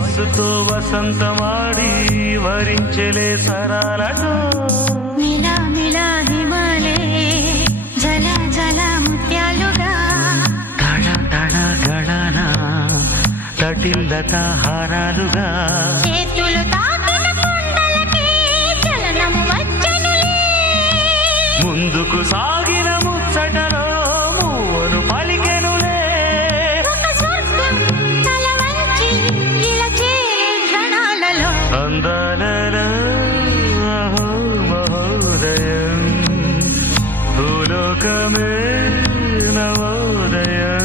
వయస్సుతో వసంతమాడి వరించెలే సరాలతో మిలా మిలా హిమాలే జల జల ముత్యాలుగా తడ తడ గళన తటిల్లత హారాలుగా చేతులు తాకిన కొండలకే చలనము వచ్చనులే ముందుకు సాగిన ముచ్చటలో మూవను పలికెనులే ఒక స్వర్గం తల వంచి ఇలా చేరే క్షణాలలో అందాలలో అహో మహోదయం భూలోకమే నవోదయం